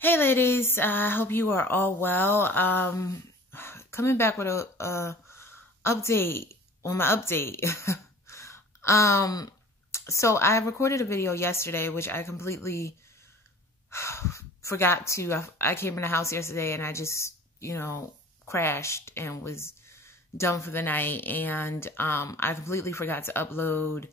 Hey ladies, I hope you are all well. Coming back with a update on my update. um, so I recorded a video yesterday, which I completely forgot to. I came in the house yesterday and I just, crashed and was done for the night. And I completely forgot to upload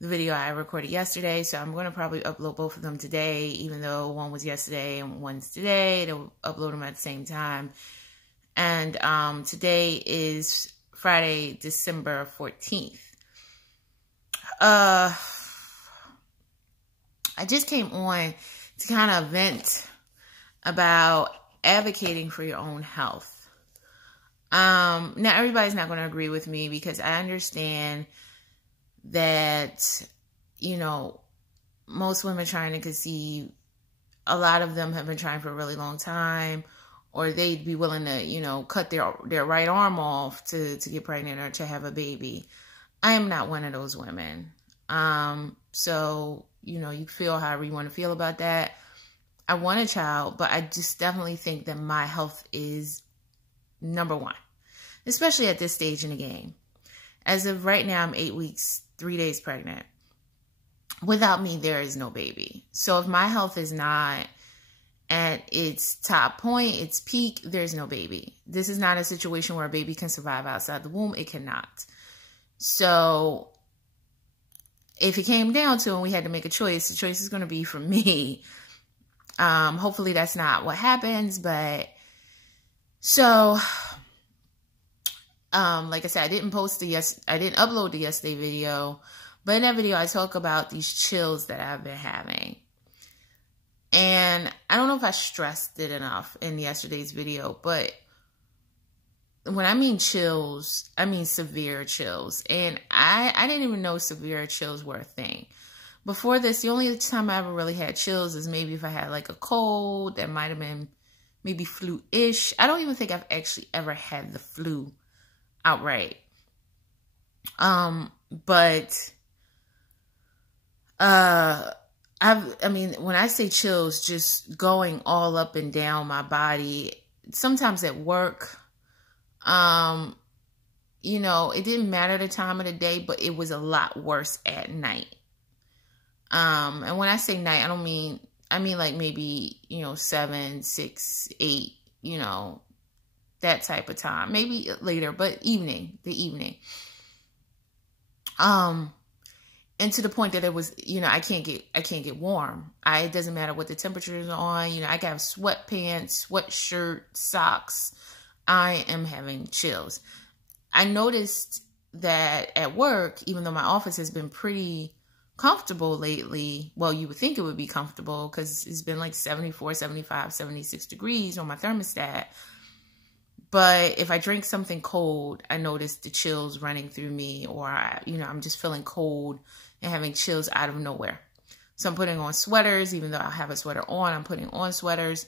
the video I recorded yesterday, so I'm going to probably upload both of them today, even though one was yesterday and one's today. They'll upload them at the same time. And today is Friday, December 14th. I just came on to kind of vent about advocating for your own health. Now, everybody's not going to agree with me because I understand that, most women trying to conceive, a lot of them have been trying for a really long time, or they'd be willing to, cut their right arm off to get pregnant or to have a baby. I am not one of those women. So, you feel however you want to feel about that. I want a child, but I just definitely think that my health is number one, especially at this stage in the game. As of right now, I'm 8 weeks, 3 days pregnant. Without me, there is no baby. So if my health is not at its top point, its peak, there's no baby. This is not a situation where a baby can survive outside the womb. It cannot. So if it came down to it and we had to make a choice, the choice is going to be for me. Hopefully that's not what happens, but so... like I said, I didn't upload the yesterday video, but in that video I talk about these chills that I've been having. And I don't know if I stressed it enough in yesterday's video, but when I mean chills, I mean severe chills. And I didn't even know severe chills were a thing. Before this, the only time I ever really had chills is maybe if I had like a cold that might have been maybe flu-ish. I don't even think I've actually ever had the flu outright. But when I say chills, just going all up and down my body, sometimes at work, it didn't matter the time of the day, but it was a lot worse at night. And when I say night, I mean like maybe, 7, 6, 8, that type of time, maybe later, but the evening. And to the point that it was, I can't get warm. It doesn't matter what the temperature is on. I can have sweatpants, sweatshirt, socks. I am having chills. I noticed that at work, even though my office has been pretty comfortable lately, well, you would think it would be comfortable because it's been like 74, 75, 76 degrees on my thermostat. But if I drink something cold, I notice the chills running through me, or I'm just feeling cold and having chills out of nowhere. So I'm putting on sweaters, even though I have a sweater on, I'm putting on sweaters.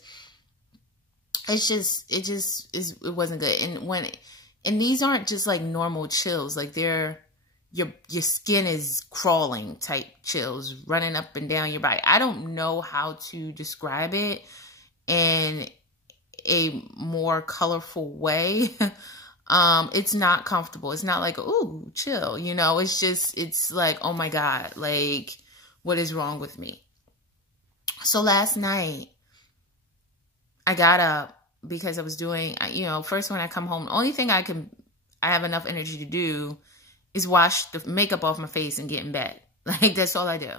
It wasn't good. And these aren't just like normal chills, like they're your skin is crawling type chills running up and down your body. I don't know how to describe it in a more colorful way. It's not comfortable. It's not like, ooh, chill, it's like, oh my God, like what is wrong with me? So last night I got up because I was doing, first when I come home, the only thing I have enough energy to do is wash the makeup off my face and get in bed. Like that's all I do.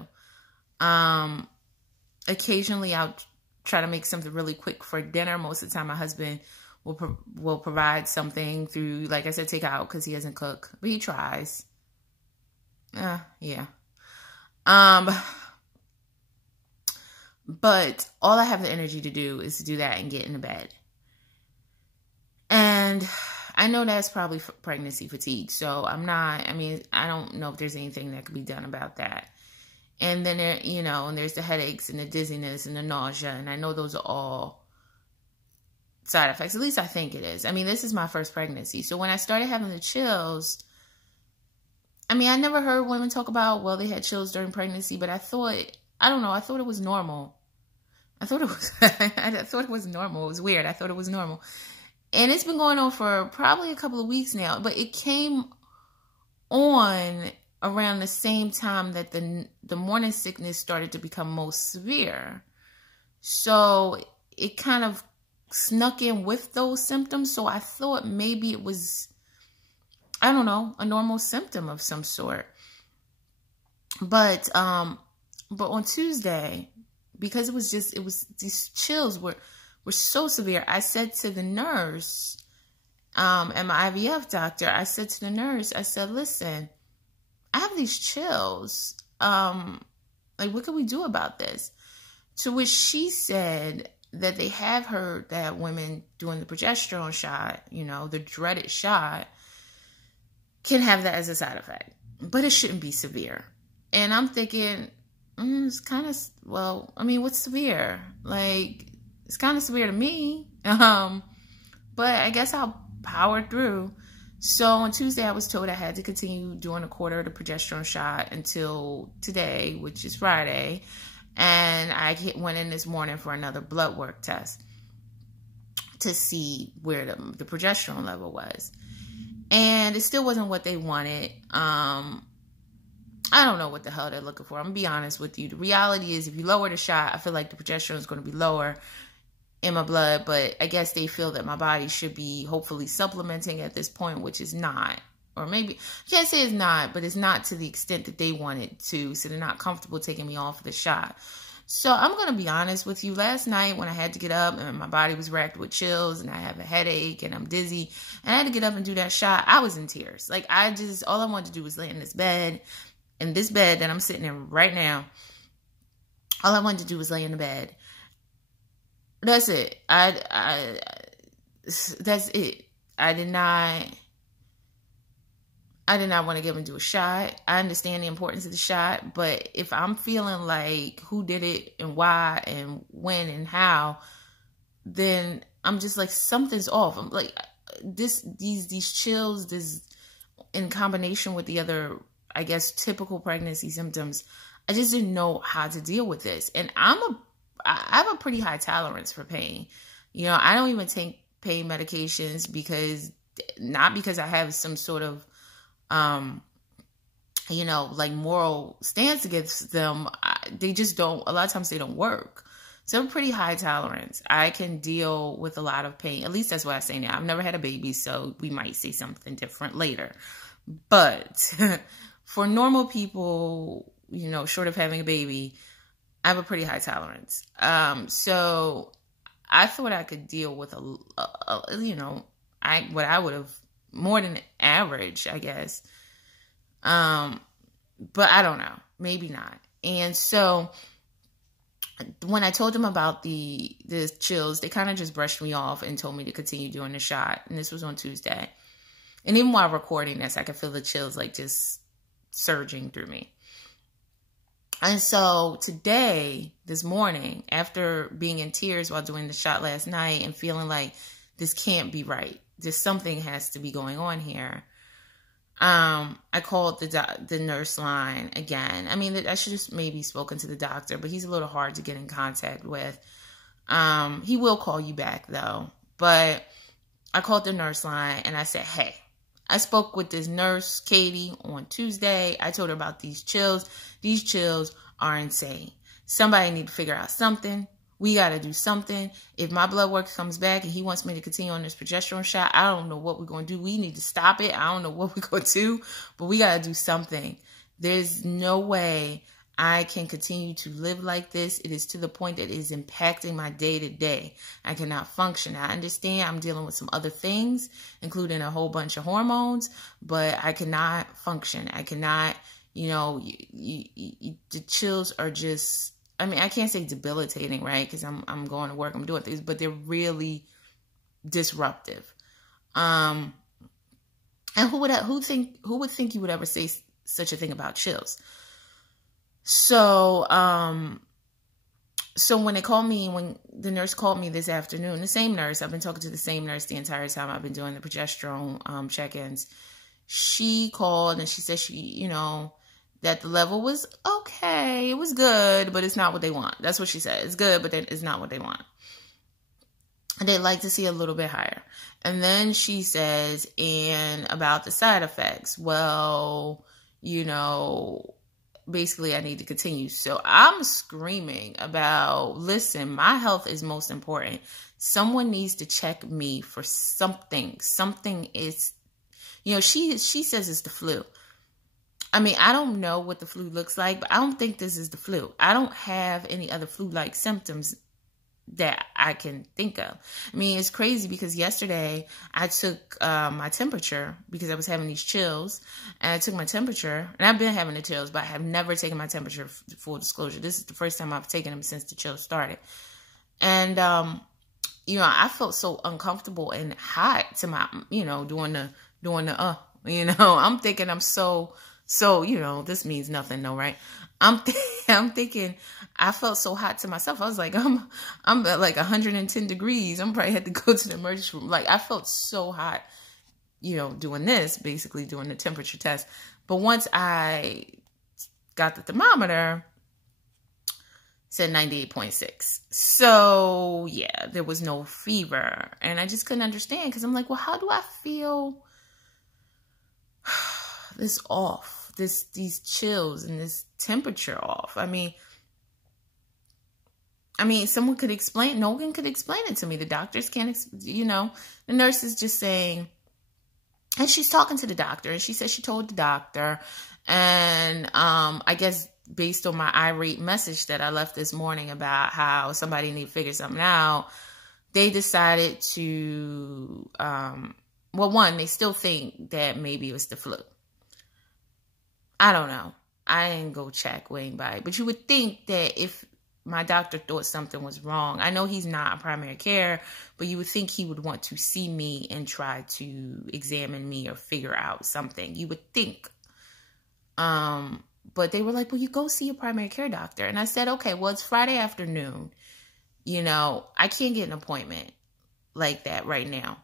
Occasionally I'll try to make something really quick for dinner. Most of the time my husband will provide something through, like I said, takeout because he doesn't cook, but he tries. Yeah. But all I have the energy to do is to do that and get into bed. And I know that's probably pregnancy fatigue. So I don't know if there's anything that could be done about that. And then there, and there's the headaches and the dizziness and the nausea. And I know those are all side effects. At least I think it is. This is my first pregnancy. So when I started having the chills, I never heard women talk about, well, they had chills during pregnancy, but I thought it was normal. I thought it was, I thought it was normal. It was weird. I thought it was normal. And it's been going on for probably a couple of weeks now, but it came on around the same time that the morning sickness started to become most severe. So it kind of snuck in with those symptoms. So I thought maybe it was, I don't know, a normal symptom of some sort. But on Tuesday, because it was these chills were so severe, I said to the nurse, and my IVF doctor, I said to the nurse, I said, listen, I have these chills. Like, what can we do about this? To which she said that they have heard that women doing the progesterone shot, you know, the dreaded shot, can have that as a side effect, but it shouldn't be severe. And I'm thinking, it's kind of, well, I mean, what's severe? Like, it's kind of severe to me. But I guess I'll power through. So on Tuesday, I was told I had to continue doing a quarter of the progesterone shot until today, which is Friday. And I went in this morning for another blood work test to see where the progesterone level was. And it still wasn't what they wanted. I don't know what the hell they're looking for. I'm going to be honest with you. The reality is, if you lower the shot, I feel like the progesterone is going to be lower in my blood. But I guess they feel that my body should be hopefully supplementing at this point, which is not. Or maybe, I can't say it's not, but it's not to the extent that they want it to. So they're not comfortable taking me off the shot. So I'm going to be honest with you. Last night when I had to get up and my body was racked with chills and I have a headache and I'm dizzy and I had to get up and do that shot, I was in tears. Like, all I wanted to do was lay in this bed that I'm sitting in right now. All I wanted to do was lay in the bed. That's it. That's it. I did not want to give him do a shot. I understand the importance of the shot, but if I'm feeling like who did it and why and when and how, then I'm just like, something's off. I'm like, these chills, this in combination with the other, I guess, typical pregnancy symptoms, I just didn't know how to deal with this. And I have a pretty high tolerance for pain. You know, I don't even take pain medications not because I have some sort of, you know, like moral stance against them. They just don't, a lot of times they don't work. So I'm pretty high tolerance. I can deal with a lot of pain. At least that's what I say now. I've never had a baby, so we might say something different later. But for normal people, you know, short of having a baby, I have a pretty high tolerance. So I thought I could deal with you know, what I would have more than average, I guess. But I don't know, maybe not. And so when I told them about the chills, they kind of just brushed me off and told me to continue doing the shot. And this was on Tuesday. And even while recording this, I could feel the chills like just surging through me. And so today, this morning, after being in tears while doing the shot last night and feeling like this can't be right, something has to be going on here, I called the nurse line again. I mean, I should have maybe spoken to the doctor, but he's a little hard to get in contact with. He will call you back though. But I called the nurse line and I said, hey, I spoke with this nurse, Katie, on Tuesday. I told her about these chills. These chills are insane. Somebody need to figure out something. We got to do something. If my blood work comes back and he wants me to continue on this progesterone shot, I don't know what we're going to do. We need to stop it. I don't know what we're going to do, but we got to do something. There's no way I can continue to live like this. It is to the point that it is impacting my day-to-day. I cannot function. I understand I'm dealing with some other things, including a whole bunch of hormones, but I cannot function. I cannot, you know, the chills are just, I mean, I can't say debilitating, right? Because I'm going to work, I'm doing things, but they're really disruptive. And who would think you would ever say such a thing about chills? So, so when the nurse called me this afternoon, the same nurse, I've been talking to the same nurse the entire time I've been doing the progesterone check-ins. She called and she said you know, that the level was okay. It was good, but it's not what they want. That's what she said. It's good, but it's not what they want. And they'd like to see a little bit higher. And then she says, and about the side effects, well, you know, basically I need to continue. So I'm screaming about, listen, my health is most important. Someone needs to check me for something. Something is, you know, she says it's the flu. I mean, I don't know what the flu looks like, but I don't think this is the flu. I don't have any other flu-like symptoms that I can think of. I mean, it's crazy because yesterday I took my temperature because I was having these chills, and I took my temperature, and I've been having the chills, but I have never taken my temperature, full disclosure. This is the first time I've taken them since the chills started. And, you know, I felt so uncomfortable and hot to my, you know, doing the, you know, I'm thinking I'm so, you know, this means nothing, no, right? I'm thinking I felt so hot to myself. I was like, I'm at like 110 degrees. I'm probably had to go to the emergency room. Like, I felt so hot, you know, doing this, basically doing the temperature test. But once I got the thermometer, it said 98.6. So yeah, there was no fever, and I just couldn't understand because I'm like, well, how do I feel this off? These chills and this temperature off. I mean, someone could explain. No one could explain it to me. The doctors can't, you know, the nurse is just saying, and she's talking to the doctor, and she said she told the doctor, and I guess based on my irate message that I left this morning about how somebody need to figure something out, they decided to, well, one, they still think that maybe it was the flu. I don't know. I didn't go check with anybody. But you would think that if my doctor thought something was wrong, I know he's not a primary care, but you would think he would want to see me and try to examine me or figure out something. You would think. But they were like, well, you go see your primary care doctor. And I said, okay, well, it's Friday afternoon. You know, I can't get an appointment like that right now.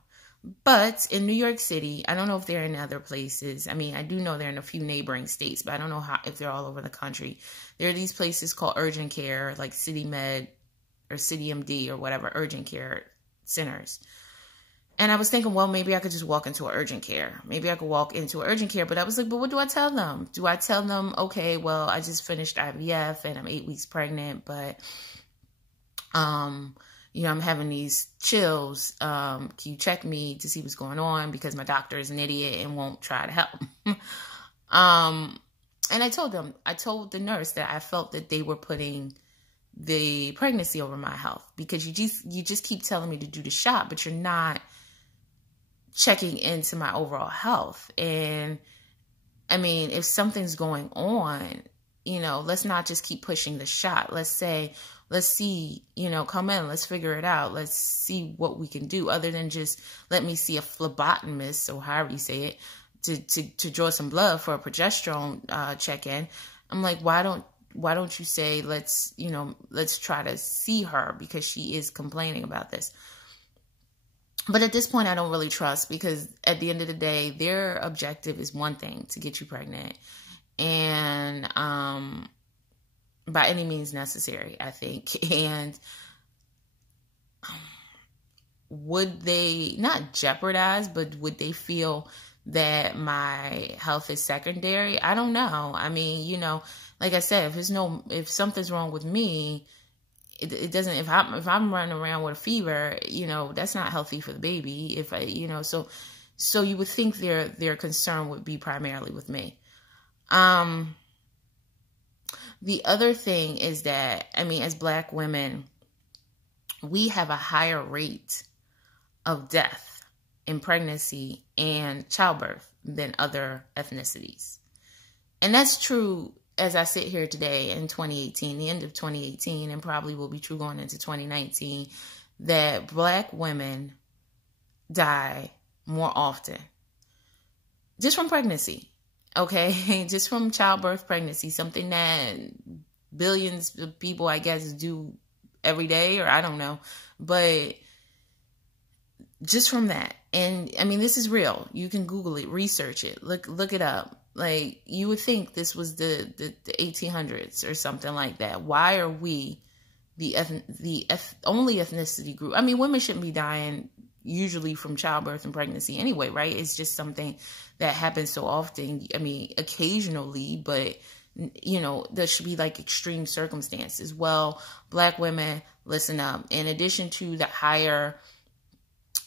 But in New York City, I don't know if they're in other places. I mean, I do know they're in a few neighboring states, but I don't know if they're all over the country. There are these places called urgent care, like City Med or City MD or whatever, urgent care centers. And I was thinking, well, maybe I could just walk into an urgent care. Maybe I could walk into an urgent care. But I was like, but what do I tell them? Do I tell them, okay, well, I just finished IVF and I'm 8 weeks pregnant, but you know, I'm having these chills. Can you check me to see what's going on? Because my doctor is an idiot and won't try to help. And I told the nurse that I felt that they were putting the pregnancy over my health, because you just keep telling me to do the shot, but you're not checking into my overall health. And I mean, if something's going on, you know, let's not just keep pushing the shot. Let's see, you know, come in, let's figure it out. Let's see what we can do other than just let me see a phlebotomist, or however you say it, to draw some blood for a progesterone check-in. I'm like, why don't you say, let's try to see her, because she is complaining about this. But at this point, I don't really trust, because at the end of the day, their objective is one thing, to get you pregnant. And by any means necessary, I think. And would they not jeopardize, but would they feel that my health is secondary? I don't know. I mean, you know, like I said, if something's wrong with me, it doesn't, if I'm running around with a fever, you know, that's not healthy for the baby. If I, you know, so you would think their concern would be primarily with me. The other thing is that, I mean, as Black women, we have a higher rate of death in pregnancy and childbirth than other ethnicities. And that's true as I sit here today in 2018, the end of 2018, and probably will be true going into 2019, that Black women die more often just from pregnancy. Okay, just from childbirth, pregnancy, something that billions of people, I guess, do every day, or I don't know, but just from that. And I mean, this is real. You can Google it, research it, look it up. Like, you would think this was the 1800s or something like that. Why are we the only ethnicity group? I mean, women shouldn't be dying usually from childbirth and pregnancy anyway, right? It's just something that happens so often. I mean, occasionally, but you know, there should be like extreme circumstances. Well, Black women, listen up. In addition to the higher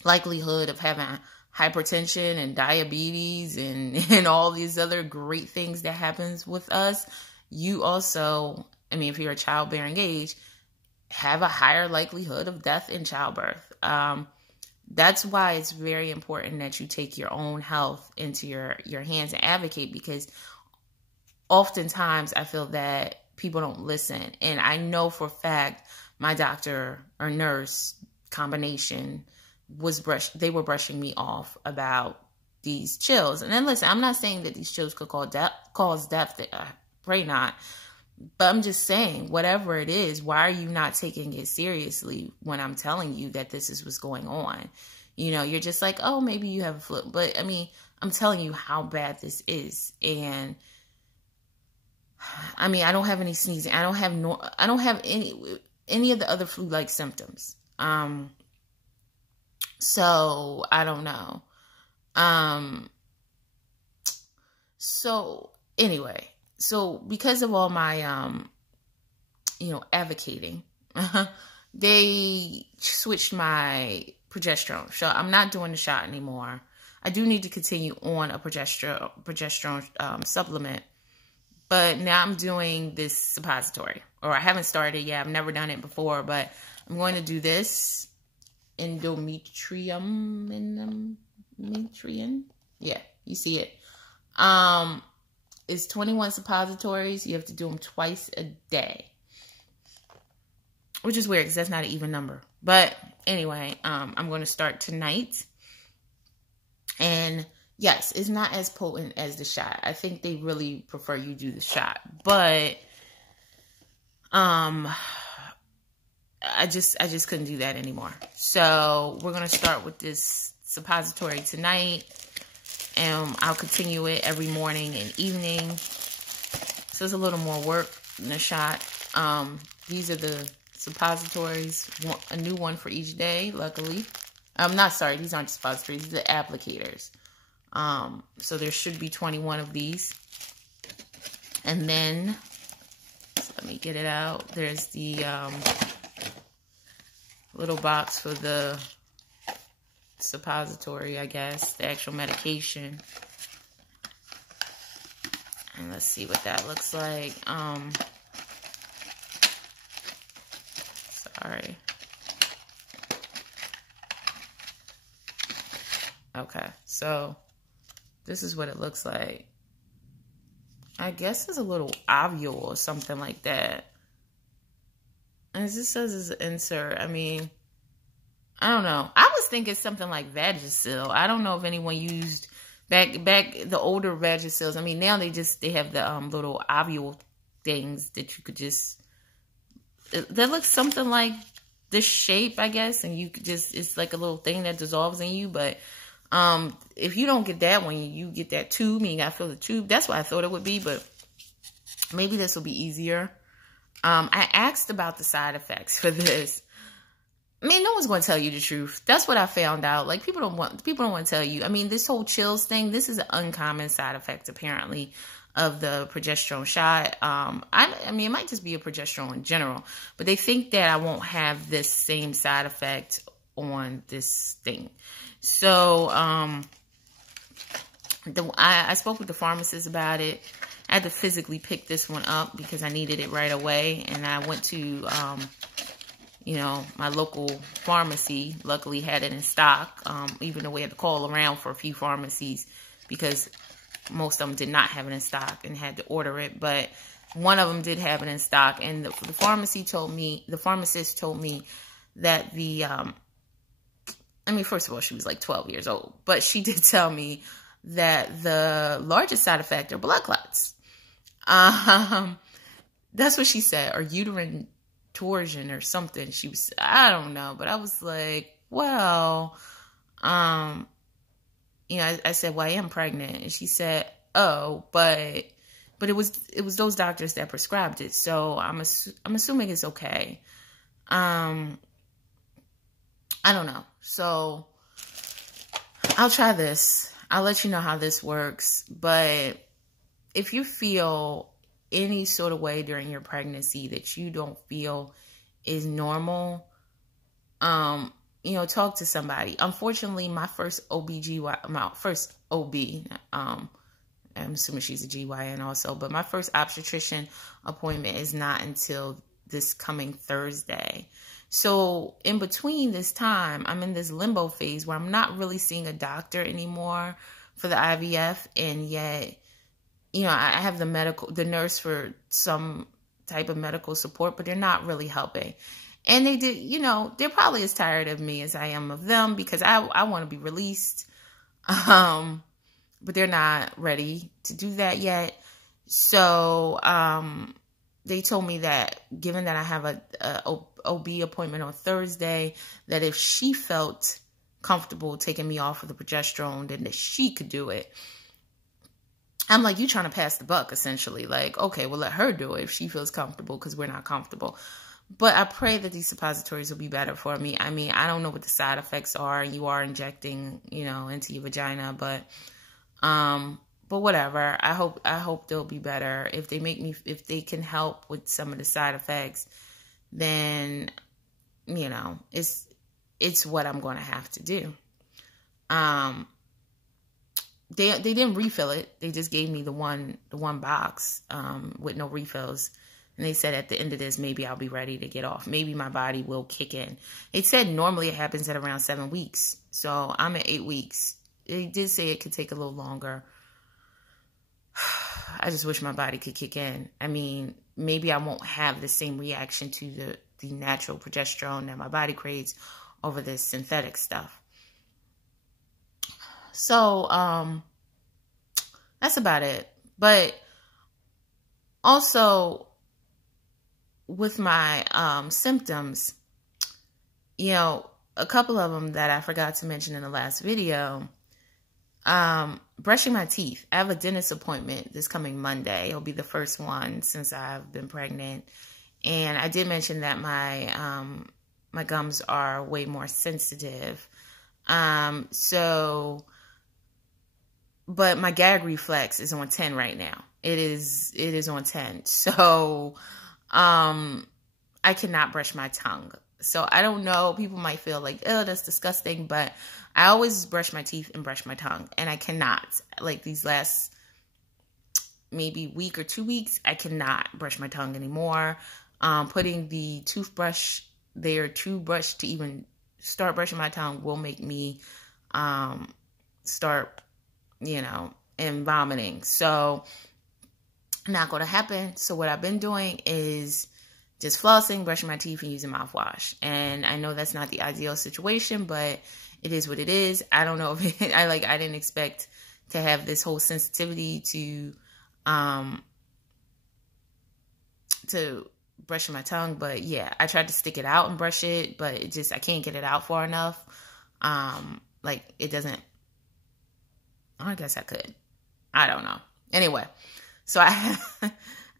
likelihood of having hypertension and diabetes and all these other great things that happens with us, you also, I mean, if you're a childbearing age, have a higher likelihood of death in childbirth. That's why it's very important that you take your own health into your hands and advocate, because oftentimes I feel that people don't listen. And I know for a fact my doctor or nurse combination they were brushing me off about these chills. And then listen, I'm not saying that these chills could cause death. I pray not. But I'm just saying, whatever it is, why are you not taking it seriously when I'm telling you that this is what's going on? You know, you're just like, oh, maybe you have a flu. But I mean, I'm telling you how bad this is. And I mean, I don't have any sneezing. I don't have any of the other flu-like symptoms. So I don't know. So anyway, so because of all my, advocating, they switched my progesterone. So I'm not doing the shot anymore. I do need to continue on a progesterone supplement, but now I'm doing this suppository, or I haven't started yet. I've never done it before, but I'm going to do this endometrium. Yeah, you see it. It's 21 suppositories. You have to do them twice a day, which is weird because that's not an even number. But anyway, I'm going to start tonight. And yes, it's not as potent as the shot. I think they really prefer you do the shot. But I just couldn't do that anymore. So we're going to start with this suppository tonight. And I'll continue it every morning and evening. So it's a little more work than a shot. These are the suppositories. A new one for each day, luckily. These aren't suppositories. These are applicators. So there should be 21 of these. And then, so let me get it out. There's the little box for the suppository, I guess, the actual medication. And let's see what that looks like. Sorry. Okay, so this is what it looks like. I guess it's a little ovule or something like that. And it just says it's an insert. I mean, I don't know. I was thinking something like Vagisil. I don't know if anyone used back the older Vagisils. I mean, now they have the little ovule things that you could just, that looks something like this shape, I guess, and you could just, it's like a little thing that dissolves in you. But if you don't get that one, you get that tube and you gotta fill the tube. That's what I thought it would be, but maybe this will be easier. I asked about the side effects for this. I mean, no one's going to tell you the truth. That's what I found out. Like, people don't want to tell you. I mean, this whole chills thing, this is an uncommon side effect, apparently, of the progesterone shot. I mean, it might just be a progesterone in general, but they think that I won't have this same side effect on this thing. So, I spoke with the pharmacist about it. I had to physically pick this one up because I needed it right away. And I went to, my local pharmacy, luckily had it in stock, even though we had to call around for a few pharmacies because most of them did not have it in stock and had to order it. But one of them did have it in stock. And the pharmacist told me that first of all, she was like 12 years old. But she did tell me that the largest side effect are blood clots. That's what she said, or uterine torsion or something. I don't know, but I was like, well, I said, well, I am pregnant. And she said, oh, but it was those doctors that prescribed it. So I'm assuming it's okay. I don't know. So I'll try this. I'll let you know how this works. But if you feel any sort of way during your pregnancy that you don't feel is normal, talk to somebody. Unfortunately, my first my first OB, I'm assuming she's a GYN also, but my first obstetrician appointment is not until this coming Thursday. So in between this time, I'm in this limbo phase where I'm not really seeing a doctor anymore for the IVF, and yet, I have the nurse for some type of medical support, but they're not really helping. And they're probably as tired of me as I am of them, because I want to be released. But they're not ready to do that yet. So, they told me that given that I have a OB appointment on Thursday, that if she felt comfortable taking me off of the progesterone, then that she could do it. I'm like, you trying to pass the buck, essentially. Like, okay, well, let her do it if she feels comfortable, because we're not comfortable. But I pray that these suppositories will be better for me. I mean, I don't know what the side effects are. You are injecting, into your vagina, but whatever. I hope they'll be better. If they can help with some of the side effects, then, it's what I'm going to have to do. They didn't refill it. They just gave me the one box, with no refills. And they said at the end of this, maybe I'll be ready to get off. Maybe my body will kick in. It said normally it happens at around 7 weeks. So I'm at 8 weeks. They did say it could take a little longer. I just wish my body could kick in. I mean, maybe I won't have the same reaction to the natural progesterone that my body creates over this synthetic stuff. So, that's about it. But also, with my symptoms, a couple of them that I forgot to mention in the last video, brushing my teeth. I have a dentist appointment this coming Monday. It'll be the first one since I've been pregnant. And I did mention that my gums are way more sensitive. But my gag reflex is on 10 right now. It is on 10. So, I cannot brush my tongue. So I don't know. People might feel like, oh, that's disgusting. But I always brush my teeth and brush my tongue. And I cannot. Like these last maybe week or 2 weeks, I cannot brush my tongue anymore. Putting the toothbrush there to even start brushing my tongue will make me start, and vomiting. So not going to happen. So what I've been doing is just flossing, brushing my teeth, and using mouthwash. And I know that's not the ideal situation, but it is what it is. I don't know if I didn't expect to have this whole sensitivity to brushing my tongue. But yeah, I tried to stick it out and brush it, but I can't get it out far enough. It doesn't, I guess I could. I don't know. Anyway, so I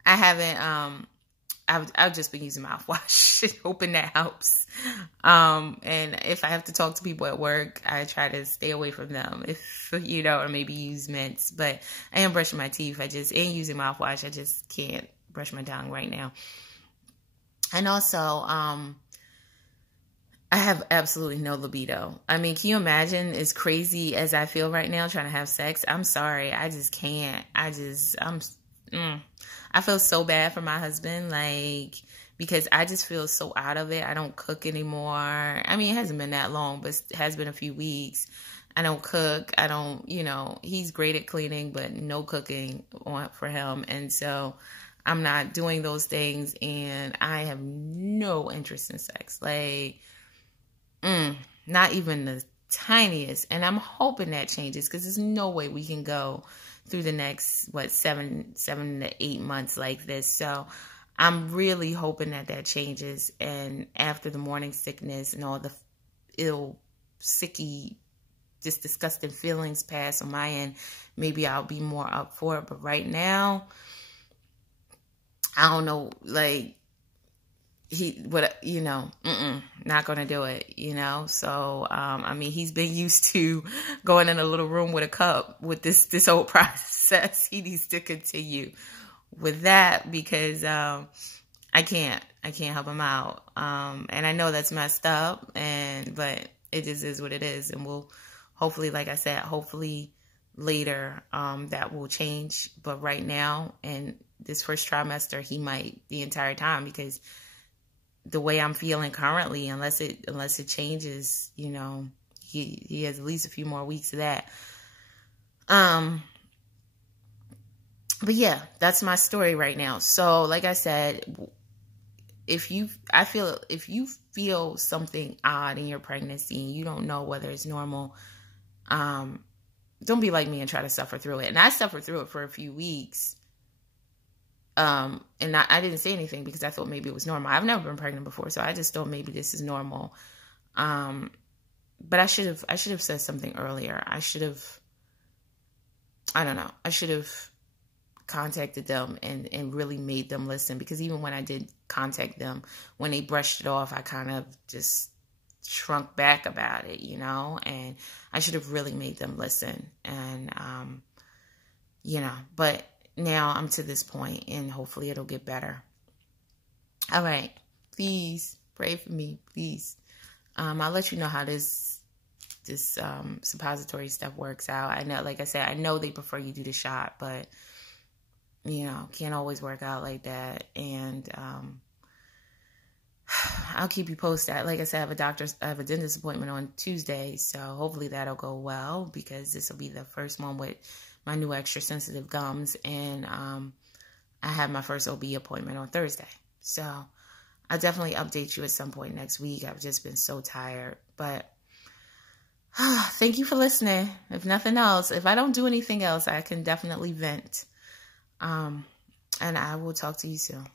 haven't, I've just been using mouthwash, hoping that helps. And if I have to talk to people at work, I try to stay away from them, or maybe use mints. But I am brushing my teeth. And using mouthwash. I just can't brush my tongue right now. And also, I have absolutely no libido. I mean, can you imagine, as crazy as I feel right now trying to have sex? I'm sorry. I just can't. I feel so bad for my husband, because I just feel so out of it. I don't cook anymore. I mean, it hasn't been that long, but it has been a few weeks. I don't cook. I don't, he's great at cleaning, but no cooking for him. And so I'm not doing those things, and I have no interest in sex. Not even the tiniest. And I'm hoping that changes, because there's no way we can go through the next, 7 to 8 months like this. So I'm really hoping that changes. And after the morning sickness and all the ill, sicky just disgusting feelings pass on my end, maybe I'll be more up for it. But right now, I don't know, like, not going to do it, So, I mean, he's been used to going in a little room with a cup with this whole process. He needs to continue with that because, I can't help him out. And I know that's messed up but it just is what it is. And we'll hopefully, like I said, hopefully later, that will change. But right now, and this first trimester, he might the entire time, because the way I'm feeling currently, unless it changes, he has at least a few more weeks of that. But yeah, that's my story right now. So like I said, if you feel something odd in your pregnancy and you don't know whether it's normal, don't be like me and try to suffer through it. And I suffered through it for a few weeks. And I didn't say anything because I thought maybe it was normal. I've never been pregnant before, so I just thought maybe this is normal. But I should have said something earlier. I should have contacted them and really made them listen, because even when I did contact them, when they brushed it off, I kind of just shrunk back about it, and I should have really made them listen. And, but now I'm to this point, and hopefully it'll get better. All right. Please pray for me, please. I'll let you know how this suppository stuff works out. I know, like I said, I know they prefer you do the shot, but can't always work out like that. And I'll keep you posted. Like I said, I have a dentist appointment on Tuesday, so hopefully that'll go well, because this will be the first one with my new extra sensitive gums. And I have my first OB appointment on Thursday. So I'll definitely update you at some point next week. I've just been so tired. But thank you for listening. If nothing else, if I don't do anything else, I can definitely vent. And I will talk to you soon.